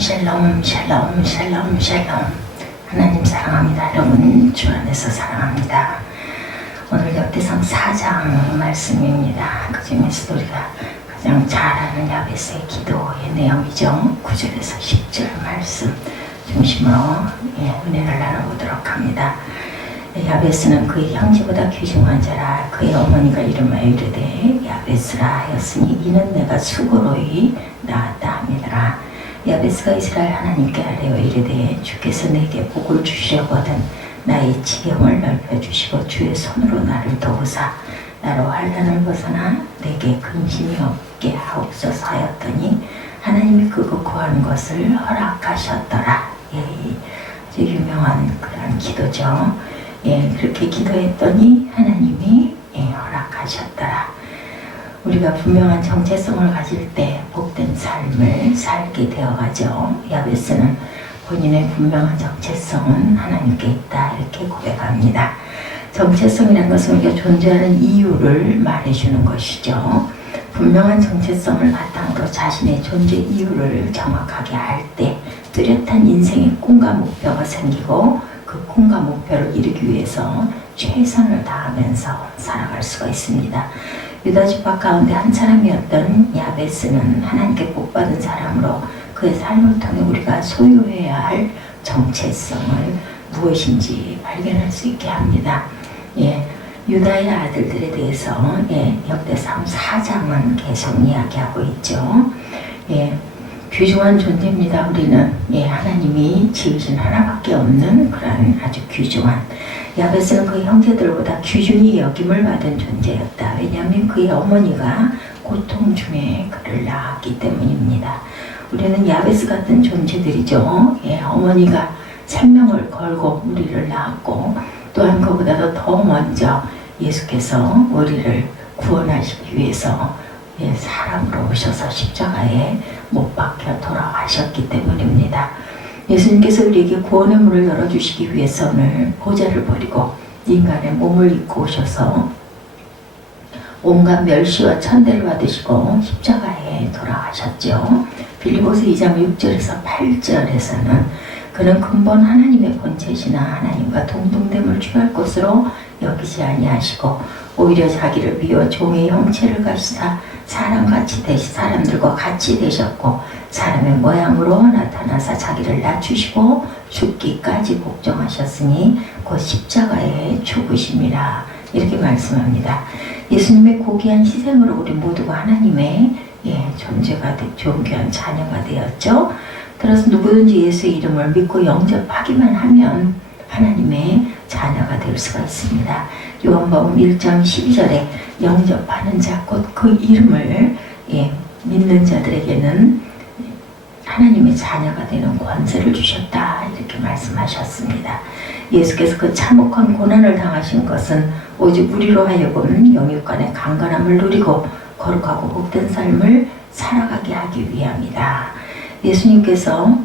샬롬 샬롬 샬롬 샬롬. 하나님 사랑합니다. 여러분 주 안에서 사랑합니다. 오늘 역대상 4장 말씀입니다. 그 중에서도 우리가 가장 잘 아는 야베스의 기도의 내용이죠. 9절에서 10절 말씀 중심으로 은혜를 나눠보도록 합니다. 야베스는 그의 형제보다 귀중한 자라. 그의 어머니가 이름하여 이르되 야베스라 하였으니 이는 내가 수고로이 낳았다 함이더라. 야베스가 이스라엘 하나님께 아뢰어 이르되 주께서 내게 복을 주시려거든 나의 지경을 넓혀주시고 주의 손으로 나를 도우사 나로 환난을 벗어나 내게 근심이 없게 하옵소서 하였더니 하나님이 그거 구하는 것을 허락하셨더라. 아주 유명한 그런 기도죠. 그렇게 기도했더니 하나님이 허락하셨더라. 우리가 분명한 정체성을 가질 때 복된 삶을 살게 되어가죠. 야베스는 본인의 분명한 정체성은 하나님께 있다 이렇게 고백합니다. 정체성이라는 것은 우리가 존재하는 이유를 말해주는 것이죠. 분명한 정체성을 바탕으로 자신의 존재 이유를 정확하게 알 때 뚜렷한 인생의 꿈과 목표가 생기고 그 꿈과 목표를 이루기 위해서 최선을 다하면서 살아갈 수가 있습니다. 유다 지파 가운데 한 사람이었던 야베스는 하나님께 복받은 사람으로 그의 삶을 통해 우리가 소유해야 할 정체성을 무엇인지 발견할 수 있게 합니다. 유다의 아들들에 대해서 역대상 4장은 계속 이야기하고 있죠. 귀중한 존재입니다. 우리는 하나님이 지으신 하나밖에 없는 그런 아주 귀중한, 야베스는 그의 형제들보다 귀중히 여김을 받은 존재였다. 왜냐하면 그의 어머니가 고통 중에 그를 낳았기 때문입니다. 우리는 야베스 같은 존재들이죠. 어머니가 생명을 걸고 우리를 낳았고 또한 그보다도 더 먼저 예수께서 우리를 구원하시기 위해서 사람으로 오셔서 십자가에 못 박혀 돌아가셨기 때문입니다. 예수님께서 우리에게 구원의 문을 열어주시기 위해서 오늘 보좌를 버리고 인간의 몸을 입고 오셔서 온갖 멸시와 천대를 받으시고 십자가에 돌아가셨죠. 빌립보서 2장 6절에서 8절에서는 그는 근본 하나님의 본체시나 하나님과 동등됨을 취할 것으로 여기지 아니하시고 오히려 자기를 비워 종의 형체를 가시사 사람들과 같이 되셨고 사람의 모양으로 나타나사 자기를 낮추시고 죽기까지 복종하셨으니 곧 십자가에 죽으심이라 이렇게 말씀합니다. 예수님의 고귀한 희생으로 우리 모두가 하나님의 존재가 존귀한 자녀가 되었죠. 따라서 누구든지 예수의 이름을 믿고 영접하기만 하면 하나님의 자녀가 될 수가 있습니다. 요한복음 1장 12절에 영접하는 자 곧 그 이름을 믿는 자들에게는 하나님의 자녀가 되는 권세를 주셨다 이렇게 말씀하셨습니다. 예수께서 그 참혹한 고난을 당하신 것은 오직 우리로 하여금 영육간의 강건함을 누리고 거룩하고 복된 삶을 살아가게 하기 위함이다. 예수님께서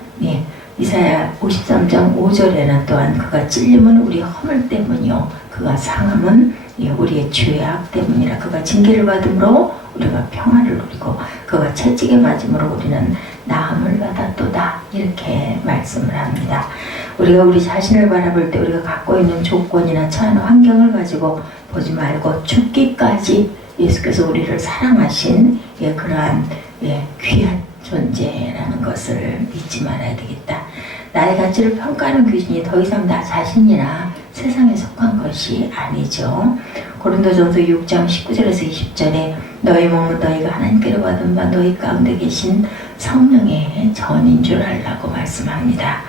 이사야 53장 5절에는 또한 그가 찔림은 우리의 허물 때문이요 그가 상함은 우리의 죄악 때문이라. 그가 징계를 받음으로 우리가 평화를 누리고 그가 채찍에 맞음으로 우리는 나음을 받았도다 이렇게 말씀을 합니다. 우리가 우리 자신을 바라볼 때 우리가 갖고 있는 조건이나 처한 환경을 가지고 보지 말고 죽기까지 예수께서 우리를 사랑하신 그러한 귀한 존재라는 것을 잊지 말아야 되겠다. 나의 가치를 평가하는 기준이 더 이상 나 자신이나 세상에 속한 것이 아니죠. 고린도전서 6장 19절에서 20절에 너희 몸은 너희가 하나님께로 받은 바 너희 가운데 계신 성령의 전인 줄 알라고 말씀합니다.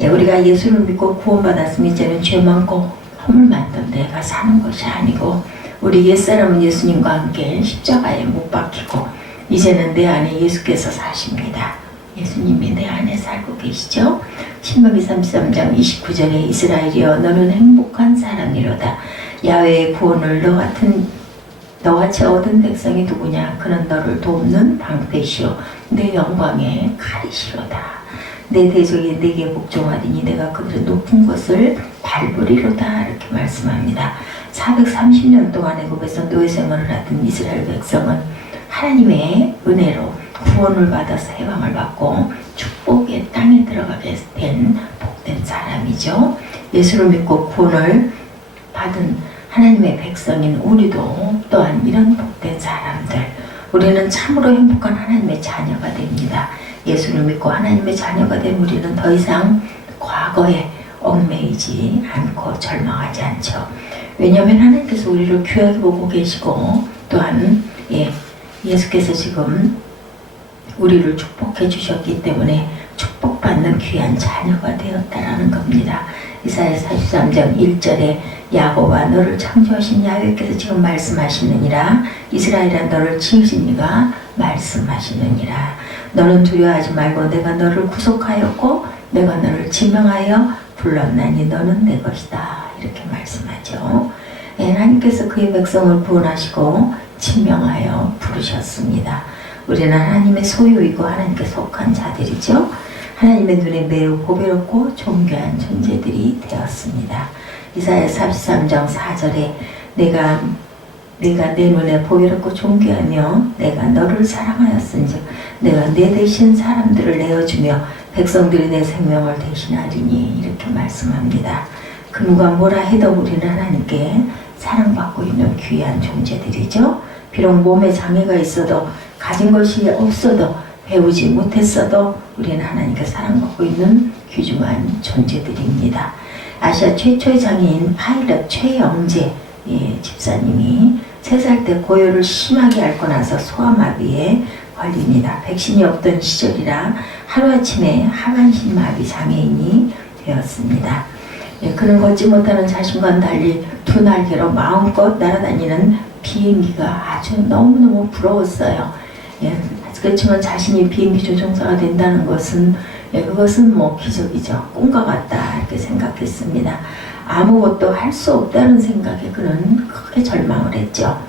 우리가 예수를 믿고 구원받았으면 이제는 죄 많고 허물 많던 내가 사는 것이 아니고 우리 옛사람은 예수님과 함께 십자가에 못 박히고 이제는 내 안에 예수께서 사십니다. 예수님이 내 안에 살고 계시죠. 신명기 33장 29절에 이스라엘이여 너는 행복한 사람이로다. 야훼의 구원을 너같이 얻은 백성이 누구냐. 그는 너를 돕는 방패시오 내 영광의 칼이시로다. 내 대적이 내게 복종하리니 내가 그들의 높은 곳을 밟으리로다 이렇게 말씀합니다. 430년 동안 애굽에서 노예 생활을 하던 이스라엘 백성은 하나님의 은혜로 구원을 받아서 해방을 받고 축복의 땅 말씀이죠. 예수를 믿고 구원을 받은 하나님의 백성인 우리도 또한 이런 복된 사람들, 우리는 참으로 행복한 하나님의 자녀가 됩니다. 예수를 믿고 하나님의 자녀가 된 우리는 더 이상 과거에 얽매이지 않고 절망하지 않죠. 왜냐하면 하나님께서 우리를 귀하게 보고 계시고 또한 예수께서 지금 우리를 축복해 주셨기 때문에 축복받는 귀한 자녀가 되었다라는 겁니다. 이사야 43장 1절에 야곱아 너를 창조하신 야훼께서 지금 말씀하시느니라. 이스라엘아 너를 지으신 이가 말씀하시느니라. 너는 두려워하지 말고 내가 너를 구속하였고 내가 너를 지명하여 불렀나니 너는 내 것이다. 이렇게 말씀하죠. 하나님께서 그의 백성을 구원하시고 지명하여 부르셨습니다. 우리는 하나님의 소유이고 하나님께 속한 자들이죠. 하나님의 눈에 매우 보배롭고 존귀한 존재들이 되었습니다. 이사야 43장 4절에 내가 내 눈에 보배롭고 존귀하며 내가 너를 사랑하였은즉 내가 내 대신 사람들을 내어주며 백성들이 내 생명을 대신하리니 이렇게 말씀합니다. 금과 뭐라 해도 우리는 하나님께 사랑받고 있는 귀한 존재들이죠. 비록 몸에 장애가 있어도 가진 것이 없어도 배우지 못했어도 우리는 하나님께 사랑받고 있는 귀중한 존재들입니다. 아시아 최초의 장애인 파일럿 최영재 집사님이 3살 때 고열을 심하게 앓고 나서 소아마비에 걸립니다. 백신이 없던 시절이라 하루아침에 하반신 마비 장애인이 되었습니다. 그는 걷지 못하는 자신과는 달리 두 날개로 마음껏 날아다니는 비행기가 아주 너무너무 부러웠어요. 그렇지만 자신이 비행기 조종사가 된다는 것은 그것은 뭐 기적이죠. 꿈과 같다 이렇게 생각했습니다. 아무것도 할 수 없다는 생각에 그는 크게 절망을 했죠.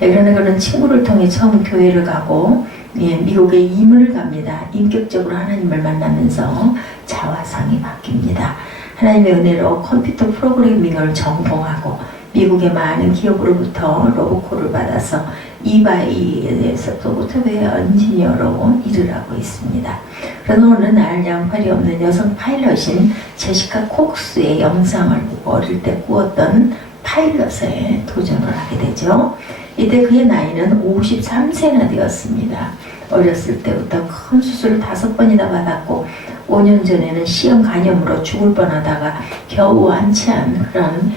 그러나 그는 친구를 통해 처음 교회를 가고 미국에 이민을 갑니다. 인격적으로 하나님을 만나면서 자화상이 바뀝니다. 하나님의 은혜로 컴퓨터 프로그래밍을 전공하고 미국의 많은 기업으로부터 로봇콜을 받아서 이바이에서 소프트웨어 엔지니어로 일을 하고 있습니다. 그러나 어느 날 양팔이 없는 여성 파일럿인 제시카 콕스의 영상을 보고 어릴 때 꾸었던 파일럿에 도전을 하게 되죠. 이때 그의 나이는 53세나 되었습니다. 어렸을 때부터 큰 수술을 5번이나 받았고 5년 전에는 시형 간염으로 죽을 뻔하다가 겨우 완치한 그런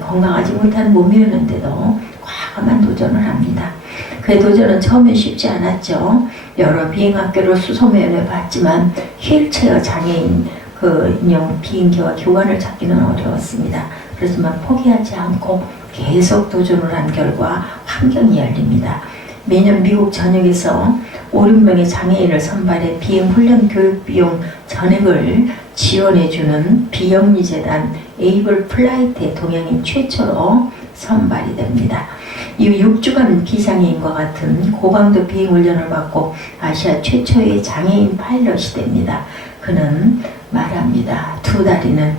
건강하지 못한 몸이었는데도 과감한 도전을 합니다. 그의 도전은 처음엔 쉽지 않았죠. 여러 비행학교를 수소문해 봤지만 휠체어 장애인 인형 비행기와 교관을 찾기는 어려웠습니다. 그렇지만 포기하지 않고 계속 도전을 한 결과 환경이 열립니다. 매년 미국 전역에서 5, 6명의 장애인을 선발해 비행훈련 교육 비용 전액을 지원해주는 비영리재단 에이블 플라이트의 동양인 최초로 선발이 됩니다. 이후 6주간 비장애인과 같은 고강도 비행훈련을 받고 아시아 최초의 장애인 파일럿이 됩니다. 그는 말합니다. 2다리는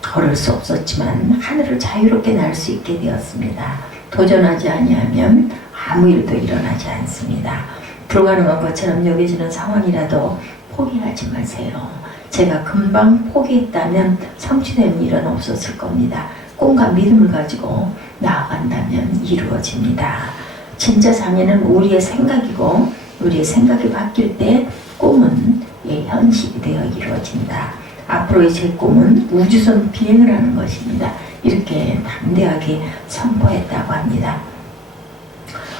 걸을 수 없었지만 하늘을 자유롭게 날 수 있게 되었습니다. 도전하지 아니하면 아무 일도 일어나지 않습니다. 불가능한 것처럼 여겨지는 상황이라도 포기하지 마세요. 제가 금방 포기했다면 성취되는 일은 없었을 겁니다. 꿈과 믿음을 가지고 나아간다면 이루어집니다. 진짜 장애는 우리의 생각이고 우리의 생각이 바뀔 때 꿈은 현실이 되어 이루어진다. 앞으로의 제 꿈은 우주선 비행을 하는 것입니다. 이렇게 담대하게 선포했다고 합니다.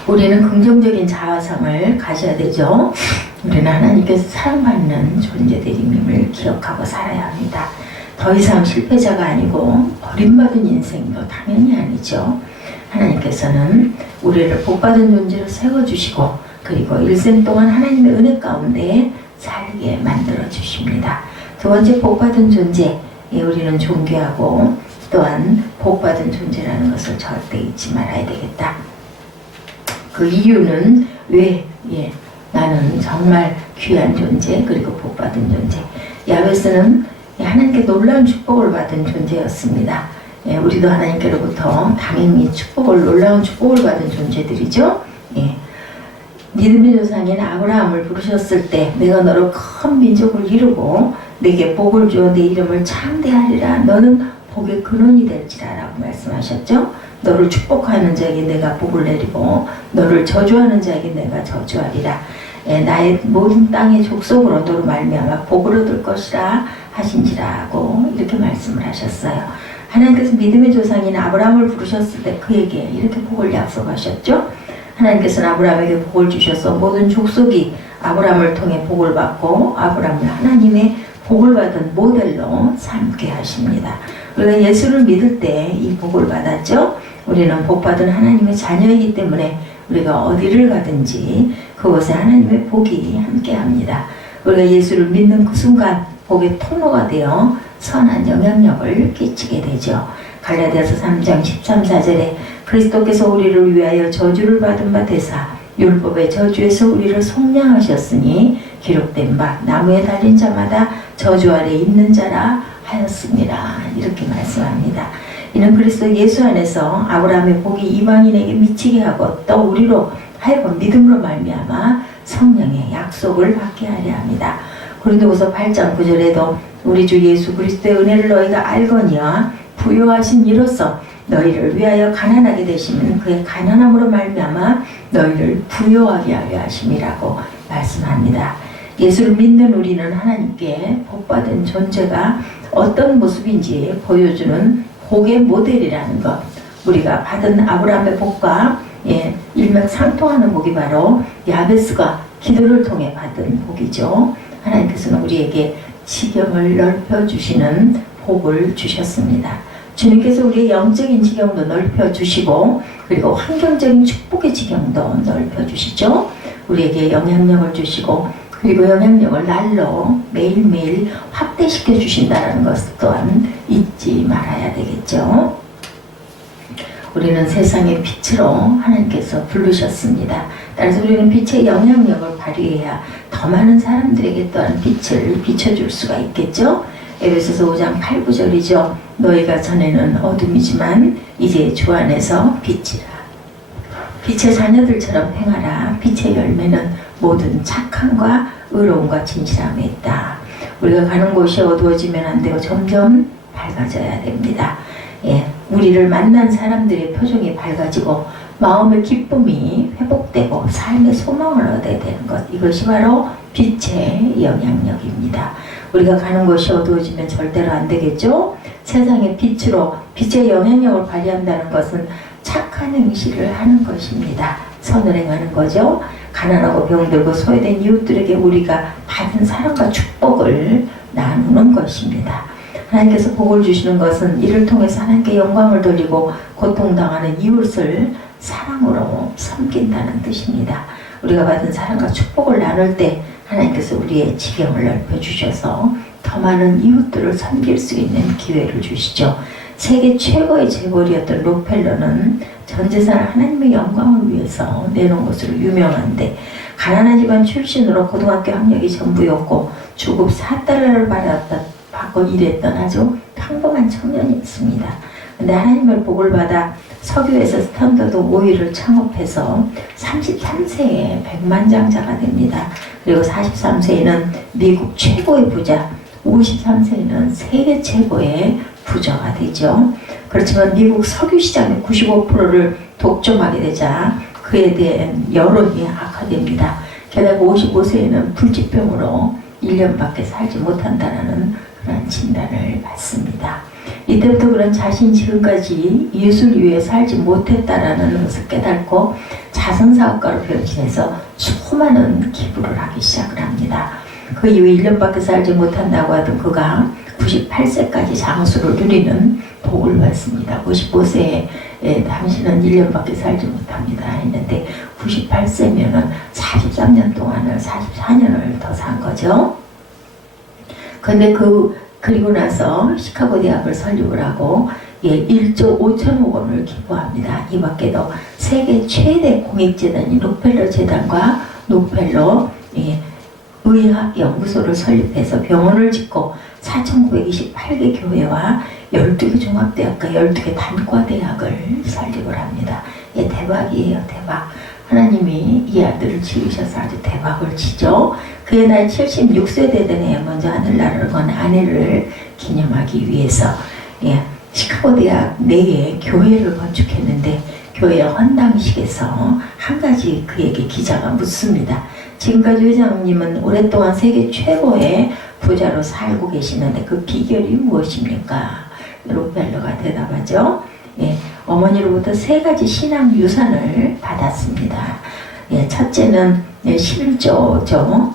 우리는 긍정적인 자아상을 가져야 되죠. 우리는 하나님께서 사랑받는 존재들임을 기억하고 살아야 합니다. 더 이상 실패자가 아니고 버림받은 인생도 당연히 아니죠. 하나님께서는 우리를 복받은 존재로 세워주시고 그리고 일생 동안 하나님의 은혜 가운데 살게 만들어 주십니다. 두 번째 복받은 존재, 우리는 존귀하고 또한 복받은 존재라는 것을 절대 잊지 말아야 되겠다. 그 이유는 왜 나는 정말 귀한 존재 그리고 복받은 존재. 야베스는 하나님께 놀라운 축복을 받은 존재였습니다. 우리도 하나님께로부터 당연히 놀라운 축복을 받은 존재들이죠. 믿음의 조상인 아브라함을 부르셨을 때 내가 너로 큰 민족을 이루고 내게 복을 주어 내 이름을 창대하리라. 너는 복의 근원이 될지라 라고 말씀하셨죠. 너를 축복하는 자에게 내가 복을 내리고 너를 저주하는 자에게 내가 저주하리라. 나의 모든 땅의 족속으로 너로 말미암아 복을 얻을 것이라 하신지라고 이렇게 말씀을 하셨어요. 하나님께서 믿음의 조상인 아브라함을 부르셨을 때 그에게 이렇게 복을 약속하셨죠. 하나님께서는 아브라함에게 복을 주셔서 모든 족속이 아브라함을 통해 복을 받고 아브라함을 하나님의 복을 받은 모델로 삼게 하십니다. 우리가 예수를 믿을 때 이 복을 받았죠. 우리는 복받은 하나님의 자녀이기 때문에 우리가 어디를 가든지 그곳에 하나님의 복이 함께합니다. 우리가 예수를 믿는 그 순간 복의 통로가 되어 선한 영향력을 끼치게 되죠. 갈라디아서 3장 13, 14절에 그리스도께서 우리를 위하여 저주를 받은 바 되사 율법의 저주에서 우리를 속량하셨으니 기록된 바 나무에 달린 자마다 저주 아래 있는 자라 하였습니다. 이렇게 말씀합니다. 이는 그리스도 예수 안에서 아브라함의 복이 이방인에게 미치게 하고 또 우리로 하여금 믿음으로 말미암아 성령의 약속을 받게 하려 합니다. 고린도후서 8장 9절에도 우리 주 예수 그리스도의 은혜를 너희가 알거니와 부요하신 이로써 너희를 위하여 가난하게 되시는 그의 가난함으로 말미암아 너희를 부요하게 하려 하심이라고 말씀합니다. 예수를 믿는 우리는 하나님께 복받은 존재가 어떤 모습인지 보여주는 복의 모델이라는 것, 우리가 받은 아브라함의 복과 일맥상통하는 복이 바로 야베스가 기도를 통해 받은 복이죠. 하나님께서는 우리에게 지경을 넓혀주시는 복을 주셨습니다. 주님께서 우리의 영적인 지경도 넓혀주시고 그리고 환경적인 축복의 지경도 넓혀주시죠. 우리에게 영향력을 주시고 그리고 영향력을 날로 매일매일 확대시켜 주신다는 것 또한 잊지 말아야 되겠죠. 우리는 세상의 빛으로 하나님께서 부르셨습니다. 따라서 우리는 빛의 영향력을 발휘해야 더 많은 사람들에게 또한 빛을 비춰줄 수가 있겠죠. 에베소서 5장 8, 9절이죠. 너희가 전에는 어둠이지만 이제 주 안에서 빛이라. 빛의 자녀들처럼 행하라. 빛의 열매는 모든 착함과 의로움과 진실함에 있다. 우리가 가는 곳이 어두워지면 안 되고 점점 밝아져야 됩니다. 우리를 만난 사람들의 표정이 밝아지고 마음의 기쁨이 회복되고 삶의 소망을 얻어야 되는 것, 이것이 바로 빛의 영향력입니다. 우리가 가는 곳이 어두워지면 절대로 안 되겠죠. 세상의 빛으로 빛의 영향력을 발휘한다는 것은 착한 행실을 하는 것입니다. 선을 행하는 거죠. 가난하고 병들고 소외된 이웃들에게 우리가 받은 사랑과 축복을 나누는 것입니다. 하나님께서 복을 주시는 것은 이를 통해서 하나님께 영광을 돌리고 고통당하는 이웃을 사랑으로 섬긴다는 뜻입니다. 우리가 받은 사랑과 축복을 나눌 때 하나님께서 우리의 지경을 넓혀주셔서 더 많은 이웃들을 섬길 수 있는 기회를 주시죠. 세계 최고의 재벌이었던 록펠러는 전 재산을 하나님의 영광을 위해서 내놓은 것으로 유명한데 가난한 집안 출신으로 고등학교 학력이 전부였고 주급 4달러를 받고 일했던 아주 평범한 청년이었습니다. 근데 하나님의 복을 받아 석유에서 스탠더드 오일을 창업해서 33세에 백만장자가 됩니다. 그리고 43세에는 미국 최고의 부자, 53세에는 세계 최고의 부자가 되죠. 그렇지만 미국 석유 시장의 95%를 독점하게 되자 그에 대한 여론이 악화됩니다. 게다가 55세에는 불치병으로 1년밖에 살지 못한다는 그런 진단을 받습니다. 이때부터 그런 자신이 지금까지 이웃을 위해 살지 못했다라는 것을 깨닫고 자선사업가로 변신해서 수많은 기부를 하기 시작을 합니다. 그 이후에 1년밖에 살지 못한다고 하던 그가 98세까지 장수를 누리는 복을 받습니다. 55세에 당신은 1년밖에 살지 못합니다 했는데 98세면은 43년 동안을 44년을 더 산 거죠. 근데 그리고 나서 시카고 대학을 설립을 하고 1조 5천억 원을 기부합니다. 이 밖에도 세계 최대 공익재단인 록펠러 재단과 록펠러 의학연구소를 설립해서 병원을 짓고 4,928개 교회와 12개 종합대학과 12개 단과대학을 설립을 합니다. 대박이에요. 대박. 하나님이 이 아들을 지으셔서 아주 대박을 치죠. 그의 나이 76세 되던 해에 먼저 하늘나라를 건 아내를 기념하기 위해서 시카고 대학 내에 교회를 건축했는데 교회 헌당식에서 한 가지 그에게 기자가 묻습니다. 지금까지 회장님은 오랫동안 세계 최고의 부자로 살고 계시는데 그 비결이 무엇입니까? 록펠러가 대답하죠. 어머니로부터 3가지 신앙 유산을 받았습니다. 첫째는 11조죠.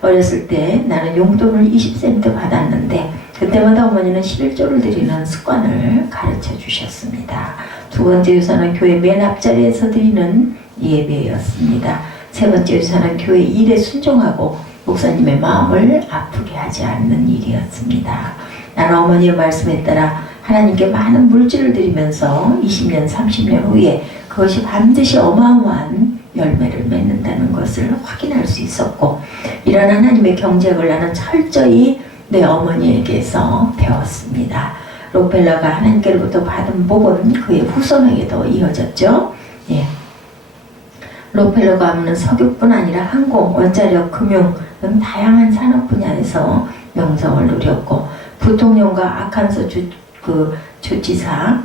어렸을 때 나는 용돈을 20센트 받았는데 그때마다 어머니는 11조를 드리는 습관을 가르쳐 주셨습니다. 2번째 유산은 교회 맨 앞자리에서 드리는 예배였습니다. 3번째 유산은 교회 일에 순종하고 목사님의 마음을 아프게 하지 않는 일이었습니다. 나는 어머니의 말씀에 따라 하나님께 많은 물질을 드리면서 20년, 30년 후에 그것이 반드시 어마어마한 열매를 맺는다는 것을 확인할 수 있었고, 이런 하나님의 경쟁을 나는 철저히 내 어머니에게서 배웠습니다. 록펠러가 하나님께로부터 받은 복은 그의 후손에게도 이어졌죠. 록펠러가 하는 석유뿐 아니라 항공, 원자력, 금융 등 다양한 산업 분야에서 명성을 누렸고, 부통령과 아칸소 주지사를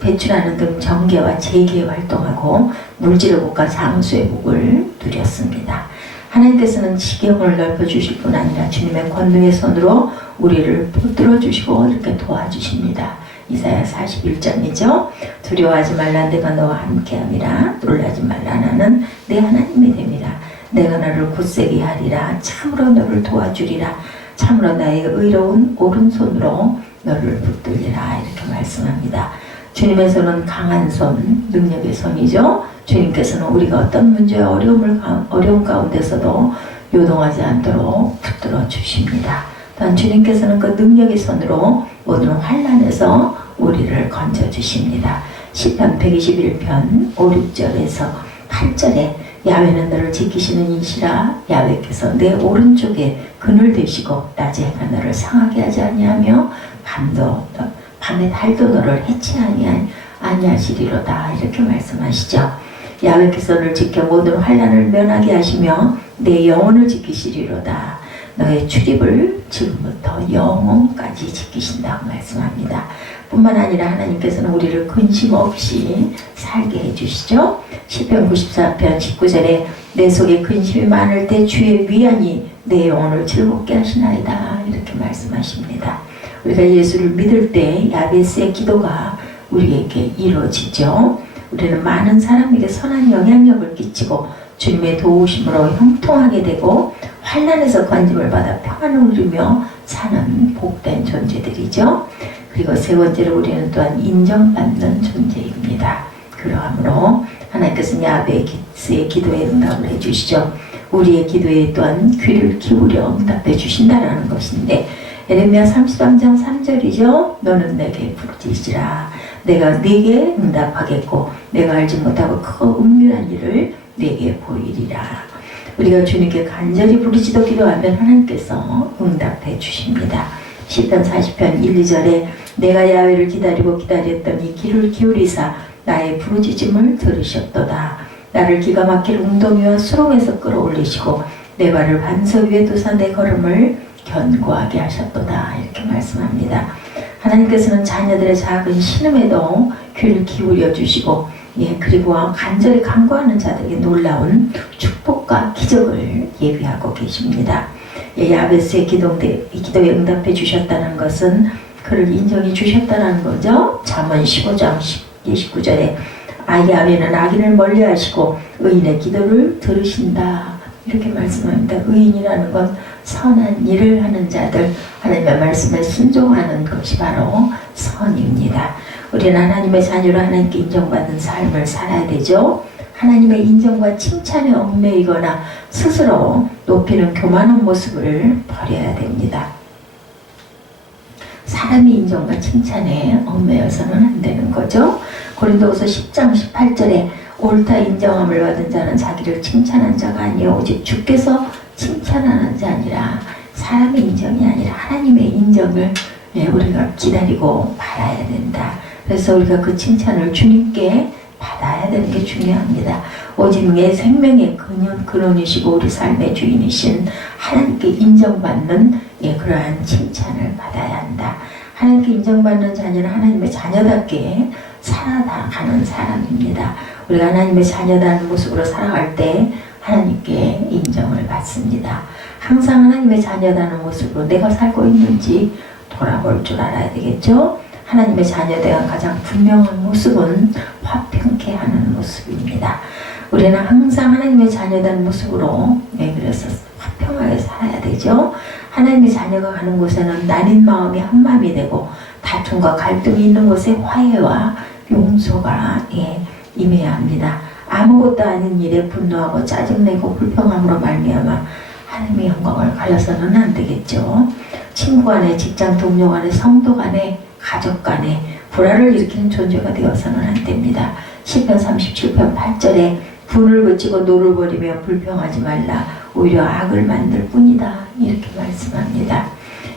배출하는 등 정계와 재계 활동하고 물질의복과 장수의 복을 누렸습니다. 하나님께서는 지경을 넓혀주실 뿐 아니라 주님의 권능의 손으로 우리를 붙들어 주시고 이렇게 도와주십니다. 이사야 41장이죠. 두려워하지 말라, 내가 너와 함께함이라. 놀라지 말라, 나는 내 하나님이 됨이라. 내가 너를 굳세게 하리라. 참으로 너를 도와주리라. 참으로 나의 의로운 오른손으로 너를 붙들리라. 이렇게 말씀합니다. 주님의 손은 강한 손, 능력의 손이죠. 주님께서는 우리가 어떤 문제와 어려움 가운데서도 요동하지 않도록 붙들어 주십니다. 또한 주님께서는 그 능력의 손으로 모든 환난에서 우리를 건져 주십니다. 시편 121편 5, 6절에서 8절에 야훼는 너를 지키시는 이시라. 야훼께서 내 오른쪽에 그늘 되시고 낮에 해가 너를 상하게 하지 아니하며 밤에 달도 너를 해치 아니하시리로다. 이렇게 말씀하시죠. 야훼께서 너를 지켜 모든 환난을 면하게 하시며 내 영혼을 지키시리로다. 너의 출입을 지금부터 영혼까지 지키신다고 말씀합니다. 뿐만 아니라 하나님께서는 우리를 근심 없이 살게 해주시죠. 시편 94편 19절에 내 속에 근심이 많을 때 주의 위안이 내 영혼을 즐겁게 하시나이다. 이렇게 말씀하십니다. 우리가 예수를 믿을 때 야베스의 기도가 우리에게 이루어지죠. 우리는 많은 사람에게 선한 영향력을 끼치고 주님의 도우심으로 형통하게 되고 환난에서 건짐을 받아 평안을 누리며 사는 복된 존재들이죠. 그리고 3번째로 우리는 또한 인정받는 존재입니다. 그러므로 하나님께서는 야베스의 기도에 응답을 해주시죠. 우리의 기도에 또한 귀를 기울여 응답해 주신다는 것인데, 예레미야 33장 3절이죠. 너는 내게 부르짖으라. 내가 네게 응답하겠고 내가 알지 못하고 크고 은밀한 일을 네게 보이리라. 우리가 주님께 간절히 부르짖어 기도하면 하나님께서 응답해 주십니다. 시편 40편 1, 2절에 내가 야훼를 기다리고 기다렸더니 귀를 기울이사 나의 부르짖음을 들으셨도다. 나를 기가 막힐 웅덩이와 수렁에서 끌어올리시고 내 발을 반석 위에 두사 내 걸음을 견고하게 하셨도다. 이렇게 말씀합니다. 하나님께서는 자녀들의 작은 신음에도 귀를 기울여 주시고, 그리고 간절히 간구하는 자들에게 놀라운 축복과 기적을 예비하고 계십니다. 야베스의 기도에 응답해 주셨다는 것은 그를 인정해 주셨다는 거죠. 잠언 15장 29절에 야훼는 악인을 멀리하시고 의인의 기도를 들으신다. 이렇게 말씀합니다. 의인이라는 건 선한 일을 하는 자들, 하나님의 말씀에 순종하는 것이 바로 선입니다. 우리는 하나님의 자녀로 하나님께 인정받는 삶을 살아야 되죠. 하나님의 인정과 칭찬에 얽매이거나 스스로 높이는 교만한 모습을 버려야 됩니다. 사람의 인정과 칭찬에 얽매여서는 안 되는 거죠. 고린도후서 10장 18절에 옳다 인정함을 받은 자는 자기를 칭찬한 자가 아니요 오직 주께서 칭찬하는 자 아니라, 사람의 인정이 아니라 하나님의 인정을 우리가 기다리고 바라야 된다. 그래서 우리가 그 칭찬을 주님께 받아야 되는 게 중요합니다. 오직 내 생명의 근원이시고 우리 삶의 주인이신 하나님께 인정받는 그러한 칭찬을 받아야 한다. 하나님께 인정받는 자녀는 하나님의 자녀답게 살아가는 사람입니다. 우리가 하나님의 자녀다는 모습으로 살아갈 때 하나님께 인정을 받습니다. 항상 하나님의 자녀다는 모습으로 내가 살고 있는지 돌아볼 줄 알아야 되겠죠. 하나님의 자녀되어 가장 분명한 모습은 화평케 하는 모습입니다. 우리는 항상 하나님의 자녀다는 모습으로 그래서 화평하게 살아야 되죠. 하나님의 자녀가 가는 곳에는 나뉜 마음이 한 마음이 되고 다툼과 갈등이 있는 곳에 화해와 용서가 임해야 합니다. 아무것도 아닌 일에 분노하고 짜증내고 불평함으로 말미암아 하나님의 영광을 가려서는 안 되겠죠. 친구 간에, 직장 동료 간에, 성도 간에, 가족 간에 불화를 일으키는 존재가 되어서는 안 됩니다. 시편 37편 8절에 분을 그치고 노를 버리며 불평하지 말라. 오히려 악을 만들 뿐이다. 이렇게 말씀합니다.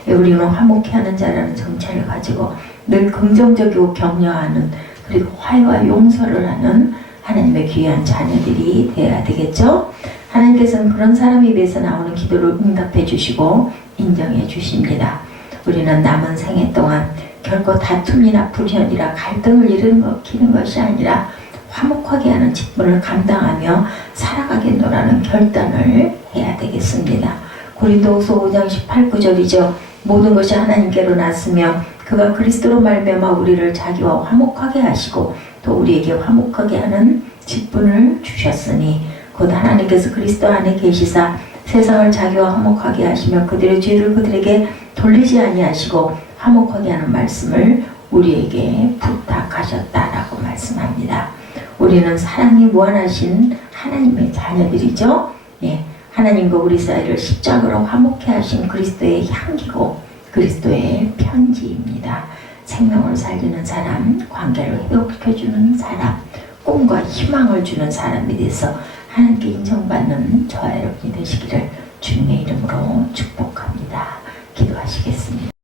우리는 화목해 하는 자라는 정체를 가지고 늘 긍정적이고 격려하는 그리고 화해와 용서를 하는 하나님의 귀한 자녀들이 되어야 되겠죠. 하나님께서는 그런 사람 입에서 나오는 기도를 응답해 주시고 인정해 주십니다. 우리는 남은 생애 동안 결코 다툼이나 불현이나 갈등을 일으키는 것이 아니라 화목하게 하는 직분을 감당하며 살아가겠노라는 결단을 해야 되겠습니다. 고린도후서 5장 18, 9절이죠. 모든 것이 하나님께로 났으며 그가 그리스도로 말미암아 우리를 자기와 화목하게 하시고 또 우리에게 화목하게 하는 직분을 주셨으니 곧 하나님께서 그리스도 안에 계시사 세상을 자기와 화목하게 하시며 그들의 죄를 그들에게 돌리지 아니하시고 화목하게 하는 말씀을 우리에게 부탁하셨다라고 말씀합니다. 우리는 사랑이 무한하신 하나님의 자녀들이죠. 하나님과 우리 사이를 십자가로 화목케 하신 그리스도의 향기고 그리스도의 편지입니다. 생명을 살리는 사람, 관계를 회복시켜주는 사람, 꿈과 희망을 주는 사람이 돼서 하나님께 인정받는 저와 여러분이 되시기를 주님의 이름으로 축복합니다. 기도하시겠습니다.